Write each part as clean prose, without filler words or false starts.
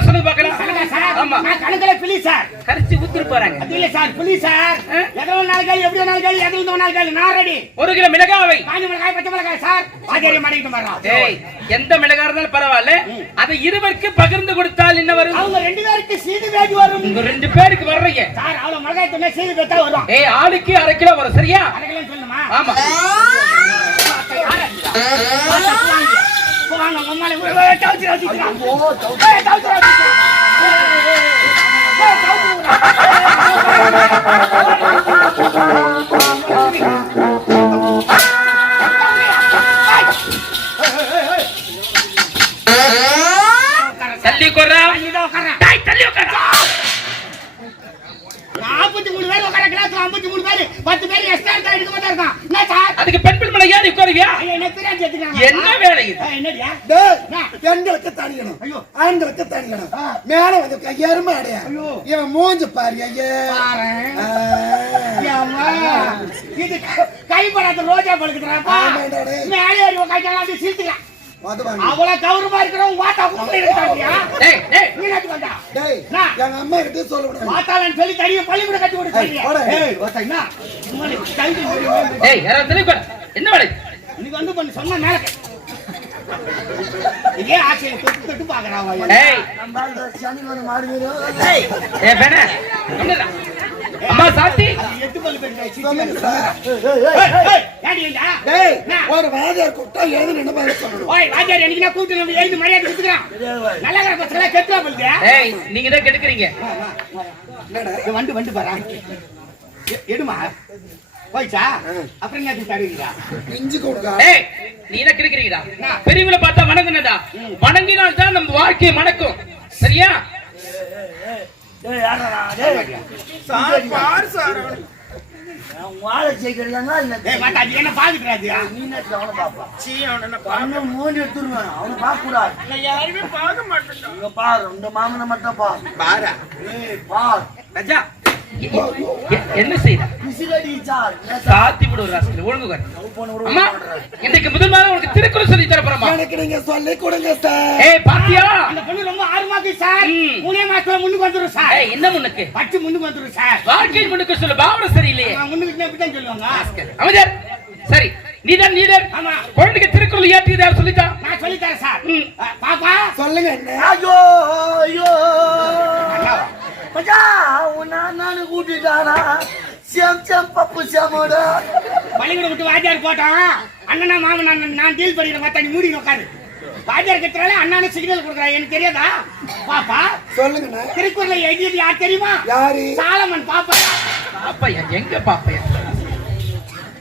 நல்லா சொல்லு பார்க்கலாம். ஆமா நான் கணக்குல பிளி சார் கரிச்சி ஊத்திட்டு போறாங்க. அது இல்ல சார் பிளி சார். எதோ நாலு கால் எப்படி நாலு கால் எதோ நாலு கால் நான் ரெடி. 1 கிலோ மிளகாய் காஞ்ச மிளகாய் பச்சை மிளகாய் சார். ஆஜரிய மாடிட்டு வரலாம். டேய் எந்த மிளகாய் இருந்தாலும் பரவாயில்லை. அதை இருவருக்கு பகிர்ந்து கொடுத்தால் என்ன வரும்? அவங்க 2 பேருக்கு சீது வேதி வரும். உங்க 2 பேருக்கு வர்றீங்க சார் அவ்வளவு மிளகாய் தண்ணி சீது வேத்தா வரும். ஏய் ஆளுக்கு 1/2 கிலோ வரும் சரியா? 1/2 கிலோ சொல்லுமா? ஆமா. போவாங்க மம்மால தவுச்சி வச்சிட்டான். ஓ தவுச்சி வச்சிட்டான். தள்ளி உட்கார்றா. டேய் தள்ளி உட்கார்றா. 43 பேர் உட்கார கிளாஸ் 53 பேர் 10 பேர் எக்ஸ்ட்ரா எடுக்க மாட்டா இருக்கான். என்ன சார்? அதுக்கு பெண் பிள்ளை ஏன் உட்காருவியா? என்ன தெரியா கேக்குறாங்க. என்ன வேலை இது? என்னடியா? டேய் எங்களுக்கு தணியணும். ஐயோ ஆண்களுக்கு தணியணும். மேல வந்து கையறுமா அடையா. இவன் மூஞ்சு பாரு ஐயே. ஏம்மா இது கைப்படாத ரோஜா பழுக்குறாப்பா. மேலே ஏறி கையெல்லாம் அப்படி சீத்துக்கலாம். அவள கௌரவமா இருக்கிறவங்க வாட்டா கூப்பிட்டு இருக்காங்க. டேய் டேய் நீ என்ன வந்தா? டேய் எங்க அம்மா கிட்ட சொல்லணும். வாட்டாலன்னு சொல்லி தடிய பள்ளிக்கூட கட்டி விடு சொல்றியா? ஏய் வாட்டா என்ன? சும்மாடி கைது ஓடி. டேய் யாரோ தள்ளி உட்கார். என்ன வேலை? நீ வந்து பண்ணு சொன்னா மேல. இதே ஆசையை தொட்டு பாக்குறாங்க. டேய் நம்ம சனி வந்து மாடுவீரோ. டேய் ஏ வேணா. என்னடா? அம்மா சாத்தி எட்டு பல்லு பேர் சொல்லுங்க சார். ஏய் ஏடிடா? டேய் ஒரு வாதியார் கூட்டா ஏது என்ன மாதிரி சொல்லணும். ஓய் வாதியார் எனக்கு நான் கூட்டி நம்ம எழுதி மரியாதை கொடுத்துறான். நல்லா இருக்கற பசங்கள கெட்டா பல்தே. டேய் நீங்க தான் கெடுக்குறீங்க. என்னடா வந்து பாறா. எடுமா. போய்ச்சா? அப்புறம் என்ன தருவீங்க? இஞ்சி கொடுங்க. டேய் நீ என்ன கெடுக்குறீங்கடா? பெரியவங்கள பார்த்தா வணங்குனடா. வணங்கினால் தான் நம்ம வாழ்க்கை மணக்கும். சரியா? டேய் யாரடா? டேய் சார் பார் சார். வாளை சேக்கறியாங்க இல்ல? டேய் மாட்டா நீ என்ன பாத்துக்கறாதியா? நீ என்ன அவன பாப்பா? சீ அவன பாக்க மூஞ்சி எடுத்துருவான். அவன பாக்க கூடாது. நான் யாரையுமே பார்க்க மாட்டேன். இங்க பாரு இந்த மாமனை மட்டும் பாரு. பாரா. ஏய் பார். ராஜா என்ன செய்யற? விசிலடி சார். சாத்தி விடு ராஸ்கல் ஒழுங்கு கர. அம்மா இன்னைக்கு முதல் நாள் உங்களுக்கு திருக்குறள் சொல்லி தர போறேன். எனக்கு நீங்க சொல்லி கொடுங்க சார். ஏய் பாத்தியா? அந்த பொண்ணு ரொம்ப ஆர்வமாக்கு சார். 3 மாசத்துல முன்னுக்கு வந்துரும் சார். ஏய் என்ன முன்னுக்கு? பட்டு முன்னுக்கு வந்துரும் சார். வாழ்க்கை முன்னுக்கு சொல்ல பாவனை சரியில்லையே. முன்னுக்கு எப்படி தான் சொல்லுவாங்க? அமைச்சர் சரி நீதான் லீடர். ஆமா. குழந்தைக்கு திருக்குறள் ஏற்றியது யார் சொல்லிட்டா? நான் சொல்லி தரேன் சார். பாப்பா சொல்லுங்க என்ன? ஐயோ ஐயோ மச்சா உன்ன நானு கூட்டிட்டானா சேம் பப்பு சேமோடா பள்ளிக்கூட விட்டு வாத்தியார் போட்டான். அண்ணனா மாமனா நான் டீல் பண்ணிடுறேன். மத்த நீ மூடி உட்காரு. வாத்தியார் கத்துறால அண்ணானு சிக்னல் கொடுக்குறா. எனக்கு தெரியாதா? பாப்பா சொல்லுங்க. திருக்குறளை எழுதியது யார் தெரியுமா? யாரு? சாலமன் பாப்பா. பாப்பையா எங்க பாப்பையா?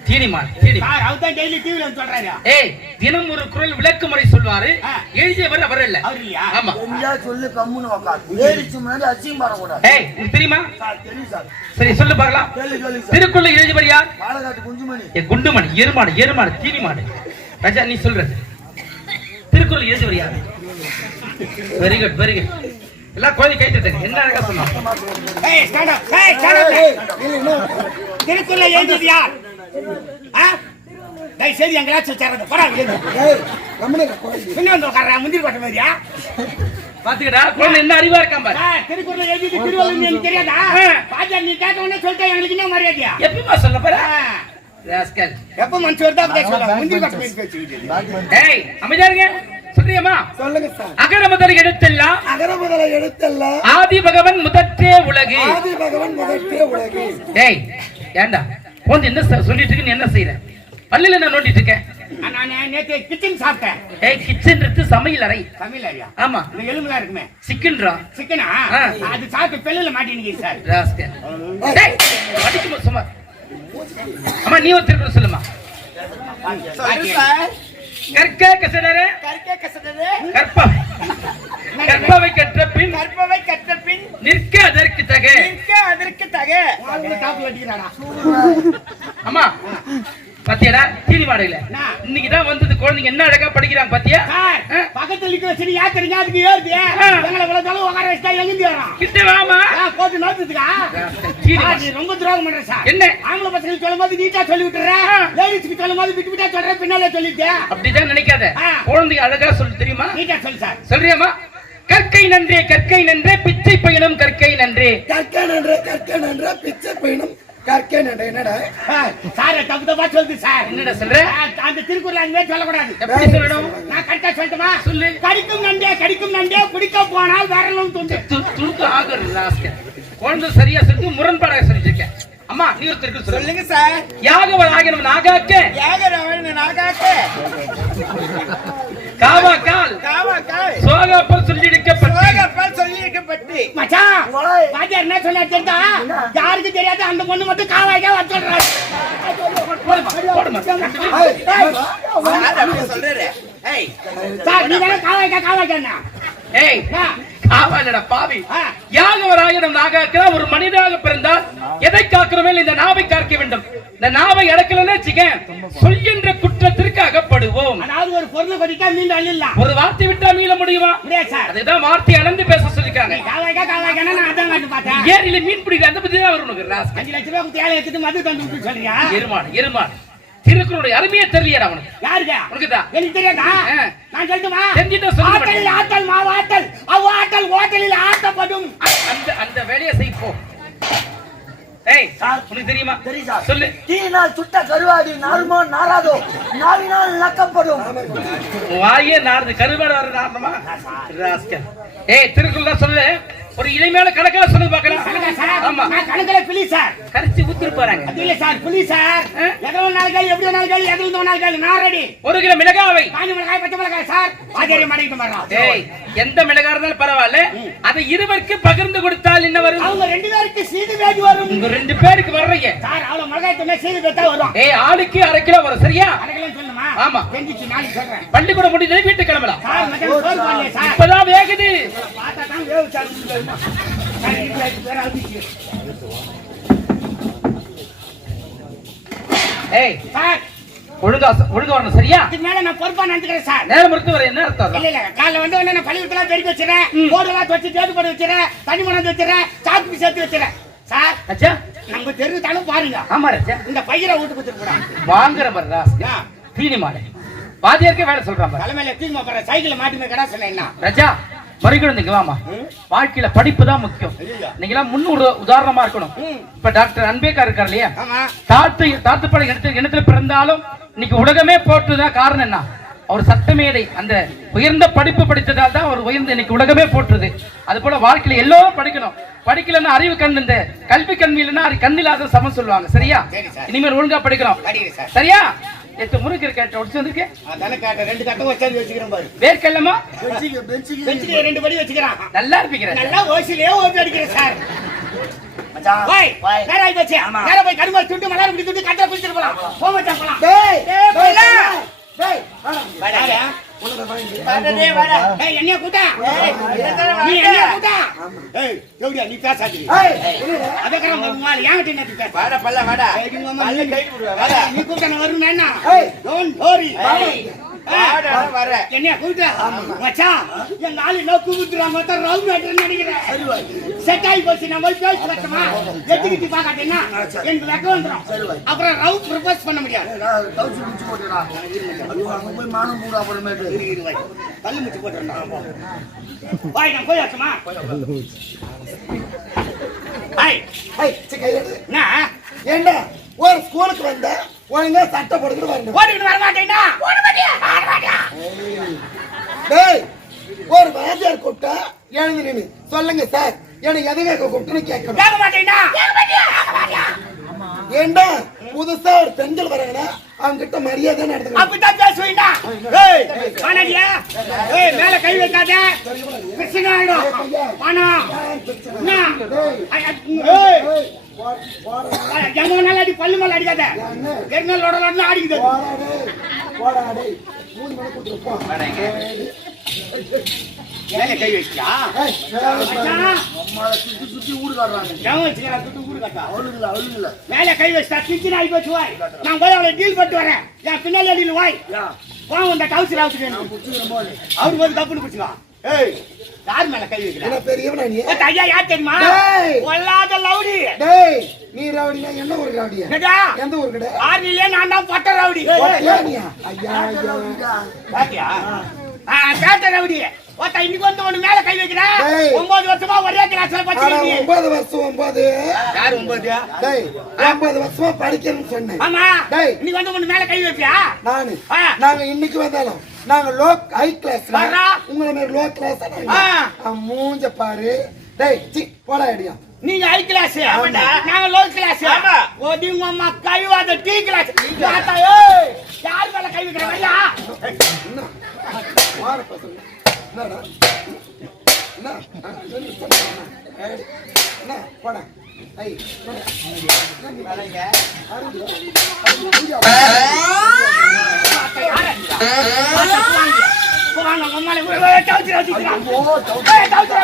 தீனிமா சார் அவதான் டெய்லி டிவில சொல்றாரு. ஏய் தினம் ஒரு குறள் விளக்குமுறை சொல்வாரு. எழுதியவர் அவர் இல்ல. அவர் இல்லையா? ஆமா. எங்க சொல்லு கம்முன்னு உட்காரு. ஏறிச்சு முன்னாடி அசிங்கம் பண்ண கூடாது. ஏய் உங்களுக்கு தெரியுமா? சார் தெரியும் சார். சரி சொல்லு பார்க்கலாம். சொல்லு சார். திருக்குறள் எழுதியவர் யார்? பாலகாட்டு குஞ்சுமணி. ஏ குண்டுமணி எருமாடு தீனிமாடு. ராஜா நீ சொல்றது. திருக்குறள் எழுதியவர் யார்? வெரி குட் எல்லாம் கோழி கை தட்டுங்க. என்ன அழகா சொன்னாங்க. ஏய் ஸ்டாண்ட் அப். ஏய் ஸ்டாண்ட் அப். திருக்குறளை எழுதியது யார்? டேய் சரி எங்களாச்சும் சேரது போடா. ஏய் கம்மனே கோழி. என்ன வந்து உட்கார்றா முந்திரி கொட்ட மாதிரியா? பாத்துக்கடா குழந்தை என்ன அறிவா இருக்கான் பாரு. திருக்குறளை எழுதியது திருவள்ளுவர் எனக்கு தெரியாதா? பாஜா நீ கேட்ட உடனே சொல்லிட்டா எங்களுக்கு என்ன மரியாதையா? எப்பமா சொல்ல போற? ராஸ்கல் எப்ப மனசு வருதா அப்படியே சொல்ல. முந்திரி கொட்ட மாதிரி பேசிக்கிட்டு. ஏய் அமைதியாருங்க. சொல்றியம்மா? சொல்லுங்க சார். அகர முதல் எழுத்தெல்லாம் ஆதி பகவன் முதற்றே உலகு. டேய் ஏண்டா போந்து என்ன சொல்லிட்டு இருக்கு? நீ என்ன செய்யற? பல்லில என்ன நோண்டிட்டு இருக்க? நான் நேத்து கிச்சன் சாப்பிட்டேன். ஏய் கிச்சன்றது சமையல் அறை. சமையல் அறையா? ஆமா. இந்த எலும்புலாம் இருக்குமே சிக்கன்ரா. சிக்கனா? அது சாப்பிட்டு பெல்லுல மாட்டினீங்க சார். ராஸ்கல். டேய் அடிக்குமா சும்மா. அம்மா நீ ஒரு திருக்குறள் சொல்லுமா. சொல்லு சார். கற்க கசடரே கற்பவை கற்ற பின் நிற்க அதற்கு தக. அம்மா பாத்தியாடா தீனி மாடுல இன்னைக்குதான் வந்தது குழந்தைங்க என்ன அழகா படிக்கிறாங்க பாத்தியா? பக்கத்துல நிக்க வச்சு யார் தெரிஞ்சா அதுக்கு ஏறுது. எங்களை இவ்வளவு தூரம் உட்கார வச்சா எங்கிருந்து வரோம்? கிட்ட வாமா. போட்டு நோத்துக்கா. நீ ரொம்ப துரோகம் பண்ற சார். என்ன ஆம்பளை பசங்களுக்கு சொல்லும் போது நீட்டா சொல்லி விட்டுறேன். லேடிஸ்க்கு சொல்லும் போது விட்டு விட்டா சொல்றேன். பின்னால சொல்லிட்டேன். அப்படிதான் நினைக்காத. குழந்தைங்க அழகா சொல்லு தெரியுமா? நீட்டா சொல்லு சார். சொல்றியாமா? கற்கை நன்றே கற்கை நன்றே பிச்சை பயணம் கற்கை நன்றே. கற்கை நன்றே பிச்சை பயணம் கற்கை நன்றே. என்னடா சார் தப்பு தப்பா சொல்லுது சார். என்னடா சொல்ற? அந்த திருக்குறள் அந்த மாதிரி சொல்லக்கூடாது. எப்படி சொல்லணும்? நான் கரெக்டா சொல்லட்டுமா? சொல்லு. கடிக்கும் நண்டே பிடிக்க போனால் வரலும் துண்டு. துண்டு ஆகுறது ராஸ்கல். குழந்தை சரியா சொல்லி முரண்பாடாக சொல்லிருக்கேன். அம்மா நீ ஒரு திருக்கு சொல்லுங்க சார். யாகவ ஆகணும் நாகாக்க யாகரவன் நாகாக்க காவாக்கால் காவாக்கால் சோகாப்பல் சொல்லியிருக்கப்பட்டு சோகாப்பல் சொல்லியிருக்கப்பட்டு. மச்சான் வாத்தியார் என்ன சொன்னா தெரியுதா? யாருக்கு தெரியாது அந்த பொண்ணு மட்டும் காவாய்க்கா வச்சுடுறாரு. சொல்றாரு. சார் நீ தானே காவாய்க்கா ஏய் காவாலடா பாவி. யாகவராயிரம் நாகாக்க ஒரு மனிதனாக பிறந்தால் எதை காக்கிறோமே இந்த நாவை காக்க வேண்டும். இந்த நாவை அடக்கலன்னு வச்சுக்க சொல்கின்ற குற்றத்திற்கு அகப்படுவோம். அதாவது ஒரு பொருளை பத்திட்டா மீண்டு அழியலாம். ஒரு வார்த்தை விட்டா மீள முடியுமா? முடியாது சார். அதுதான் வார்த்தை அளந்து பேச சொல்லிருக்காங்க. காவாய்க்கான நான் அதான் காட்டு பார்த்தேன். ஏரியில மீன் பிடிக்கிற அந்த பத்தி தான் வரும் உனக்கு ராஸ்கல். 5 லட்சம் ரூபாய் தேவை எடுத்துட்டு மது தந்து சொல்றியா? எருமாடு திருக்குறளுடைய அருமையை தெரியல அவனுக்கு. யாருக்கு? உனக்குதான். எனக்கு தெரியாதா? நான் சொல்லட்டுமா? தெரிஞ்சிட்டா சொல்லு. ஆட்டலில் ஆட்டல் மாவாட்டல் அவ்வாட்டல் ஓட்டலில் ஆட்டப்படும். அந்த வேலையை செய் போ. ஏய் சார் உனக்கு தெரியுமா? தெரியும் சார். சொல்லு. தீயினால் சுட்ட கருவாடி நாருமோ நாராதோ நாவினால் நக்கப்படும். வாயே நாரது கருவாடு வர நாரமா ராஸ்கல். ஏய் திருக்குறள் சொல்லு. ஒரு இளைமையான கணக்கா சொல்லு பார்க்கலாம். ஆமா நான் கணக்குல புலி சார். கரிச்சி ஊத்திட்டு போறாங்க. அது இல்ல சார் புலி சார். எதோ நாள் கேள் எப்படி நாள் கேள் எதுல நாள் கேள் நான் ரெடி. 1 கிலோ மிளகாவை காஞ்சி மிளகாய் பச்சை மிளகாய் சார். ஆஜரிய மாடிட்டு வரலாம். ஏய் எந்த மிளகாய் இருந்தாலும் பரவாயில்ல. அதை இருவருக்கு பகிர்ந்து கொடுத்தால் என்ன வரும்? அவங்க 2 பேருக்கு சீது வேதி வரும். உங்க 2 பேருக்கு வர்றீங்க சார் அவ்வளவு மிளகாய் தண்ணி சீது வேத்தா வரும். ஏய் ஆளுக்கு 1/2 கிலோ வரும் சரியா? 1/2 கிலோ சொல்லுமா? ஆமா. வெந்திச்சு நாளைக்கு சொல்றேன். பள்ளிக்கூடம் முடிஞ்சது வீட்டுக்கு கிளம்பலாம். சார் மச்சான் சோறு பண்ணல சார். இப்பதான் வேகுது. பாத்தா தான் வேவு சார். சார் இது பேர் ஆதிச்சு. ஏய் சார் ஒழுங்கா வரணும் சரியா? இதுக்கு மேல நான் பொறுப்பா நடந்துக்கிறேன் சார். நேரம் எடுத்து வர என்ன அர்த்தம்? இல்ல காலைல வந்து உடனே பள்ளிக்கூடத்துல பெருக்கி வச்சிரேன். போர்டுலாம் வச்சு தேடு போட்டு வச்சிரேன். தண்ணி மணந்து வச்சிரேன். சாக்கு சேர்த்து வச்சிரேன். சார் அச்சா நம்ம தெரு தானே பாருங்க. ஆமா ரச்சா. இந்த பையரை வீட்டு கொடுத்துட்டு போடா. வாங்குற மர்ரா தீனி மாடு வாத்தியாருக்கே வேலை சொல்றான் பாரு. தலைமையில தீங்க போற சைக்கிள் மாட்டி கடா சொன்னேன்னா ரஜா மறுக்கணும் வாமா. வாழ்க்கையில படிப்பு தான் முக்கியம். நீங்க முன்னூறு உதாரணமா இருக்கணும். இப்ப டாக்டர் அன்பேக்கா இருக்காரு இல்லையா? தாத்துப்படை இனத்துல பிறந்தாலும் இன்னைக்கு உலகமே போட்டுதான் காரணம் என்ன? அவர் சட்டமேதை அந்த உயர்ந்த படிப்பு படித்ததால் தான் அவர் உயர்ந்த இன்னைக்கு உலகமே போட்டுருது. அது போல வாழ்க்கையில எல்லோரும் படிக்கணும். படிக்கலன்னா அறிவு கண் இந்த கல்வி கண் இல்லைன்னா அது கண்ணில்லாத சமம் சொல்லுவாங்க சரியா? இனிமேல் ஒழுங்கா படிக்கணும் சரியா? எத்து முறுக்கு இருக்க ஒடிச்சு வந்திருக்கே. அதானே கேட்ட 2 கட்டம் வச்சாந்து வச்சுக்கிறேன் பாரு. வேர்க்கல்லமா பெஞ்சுக்கு 2 படி வச்சுக்கிறான். நல்லா இருப்பீங்க. நல்லா ஓசிலே ஓபி அடிக்கிறேன் சார். மச்சான் போய் நேரா போச்சு. நேரா போய் கருமா துண்டு மலர் பிடி துண்டு கட்டற பிடிச்சிட்டு போலாம். போ மச்சான் போலாம். டேய் டேய் போடா. டேய் வாடா. வாடா வாடா. ஏய் என்னைய கூட்டா. நீ என்னைய கூட்டா. ஏய் ஜோடியா நீ பேசாதீ. அதக்கறம் மால் யாங்கிட்ட என்ன பேச. வாடா பல்ல வாடா. பல்ல கை விடுவா வாடா. நீ கூட்டன வருமே என்ன? ஏய் டோன்ட் வரி. வாடா வர. என்னைய கூட்டா. மச்சான் எங்க ஆளு நோ கூவுதுறா மத்த ரவுண்ட் மேட்டர் நினைக்கிறேன். செட் ஆயி போச்சு நம்ம போய் பேச வரட்டுமா? எத்திக்கிட்டி பாக்காதேன்னா எனக்கு வெக்க வந்துரும். அப்புறம் ரவுண்ட் ப்ரொபோஸ் பண்ண முடியாது. தவுச்சு முச்சு போடுறா. அங்க போய் மானம் மூடா அப்புறமேட்டு கல்லு முச்சு போட்டுறா. வாய் நான் போய் வரட்டுமா? ஹாய் ஹை கையில நான் ஏண்டா ஒரு ஸ்கூலுக்கு வந்த ஒழுங்கா சட்டை போட்டுட்டு வரணும். ஓடிட்டு வர மாட்டேன்னா ஓட மாட்டியா ஆட மாட்டியா? டேய் ஒரு வாத்தியார் கூப்பிட்டா எழுந்து நின்னு சொல்லுங்க சார் எனக்கு எதுக்காக கூப்பிட்டுன்னு கேட்கணும். கேட்க மாட்டேன்னா கேட்க மாட்டியா ஆட மாட்டியா? ஏண்டா புதுசா ஒரு பெண்கள் வராங்கன்னா அவங்க கிட்ட மரியாதை நடந்துக்கணும். அப்படிதான் பேசுவீண்டா. ஏய் வானடியா. ஏய் மேல கை வைக்காத. பிரச்சனை ஆயிடும். வானா. ஏய் எங்க நாள் அடி பல்லு மேல அடிக்காத. எருநாள் லோடலோட அடிக்குது. போடா டேய் 3 மணி கூட்டிட்டு போ. மேல கை வச்சா. ஏய் அம்மால சுத்தி ஊடு காட்றாங்க. ஜாம் வச்சுடா சுத்தி ஊடு காட்டா. அவளுங்க இல்ல. மேல கை வச்சா கிச்சின் ஆயி போச்சு வாய். நான் போய் அவளை டீல் பண்ணிட்டு வரேன். நான் பின்னால அடியில வாய். வா அந்த டவுசர் அவுத்துக்கு. நான் புடிச்சுறேன் போல. அவர் வந்து தப்புன்னு புடிச்சுவா. ஏய் யார் மேல கை வைக்கிறா? என்ன பெரியவனா நீ? ஓ ஐயா யார் தெரியுமா? கொல்லாத லவுடி. டேய் நீ ரவுடினா என்ன ஒரு ரவுடியா? கேடா எந்த ஊர் கடை? ஆர்னிலே நான் தான் பட்ட ரவுடி. ஐயா ஐயா பாத்தியா? கேட்ட ரவுடி ஒருத்தன் இன்னைக்கு வந்து ஒண்ணு மேல கை வைக்கிறேன். டேய். 9 வருஷமா ஒரே கிளாஸ்ல ஆனா படிச்சிருக்கீங்க. 9 வருஷம் 9 யார் 9? டேய் 9 வருஷமா படிக்கிறேன்னு சொன்னேன். ஆமா. டேய். இன்னைக்கு வந்து ஒண்ணு மேல கை வைப்பியா? நானு ஆ. நாங்க இன்னைக்கு வந்தாலும் நாங்க லோ ஹை கிளாஸ் வர்றா. உங்களை மாதிரி லோ கிளாஸ் ஆ. மூஞ்ச பாரு. டேய் சி போடா அடியா. நீங்க ஹை கிளாஸ், ஆமாடா. நாங்க லோ கிளாஸ். ஆமா. ஒடிங்க அம்மா கைவாத டீ கிளாஸ். யாத்தா ஏய் யார் மேல கை வைக்கிற ஐயா? என்ன மாற பசங்க என்னடா என்ன என்ன போடா ஐய் போறாங்க நம்மளே டவுச்சி வச்சிருக்கான். ஏய் டவுச்சி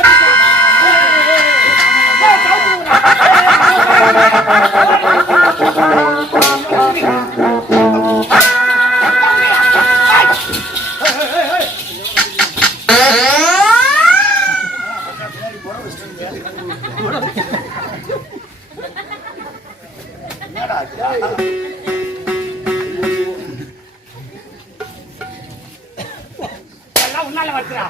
உன்னால வச்சுறா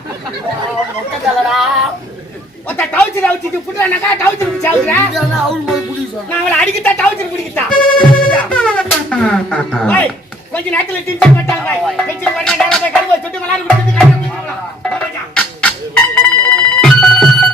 ஒத்த டவுச்சி டவுச்சி புடுறானக்கா டவுச்சி பிடிச்சு ஆகுறேன். அவள் போய் குடி சொன்ன நான் அவளை அடிக்கிட்டா டவுச்சி பிடிக்கிட்டா. ஓய் கொஞ்ச நேரத்துல டென்ஷன் பண்ணிட்டாங்க. டென்ஷன் பண்ண நேரா போய் கருவை சுட்டு மலாரு குடிச்சிட்டு கருவை குடிக்கலாம்.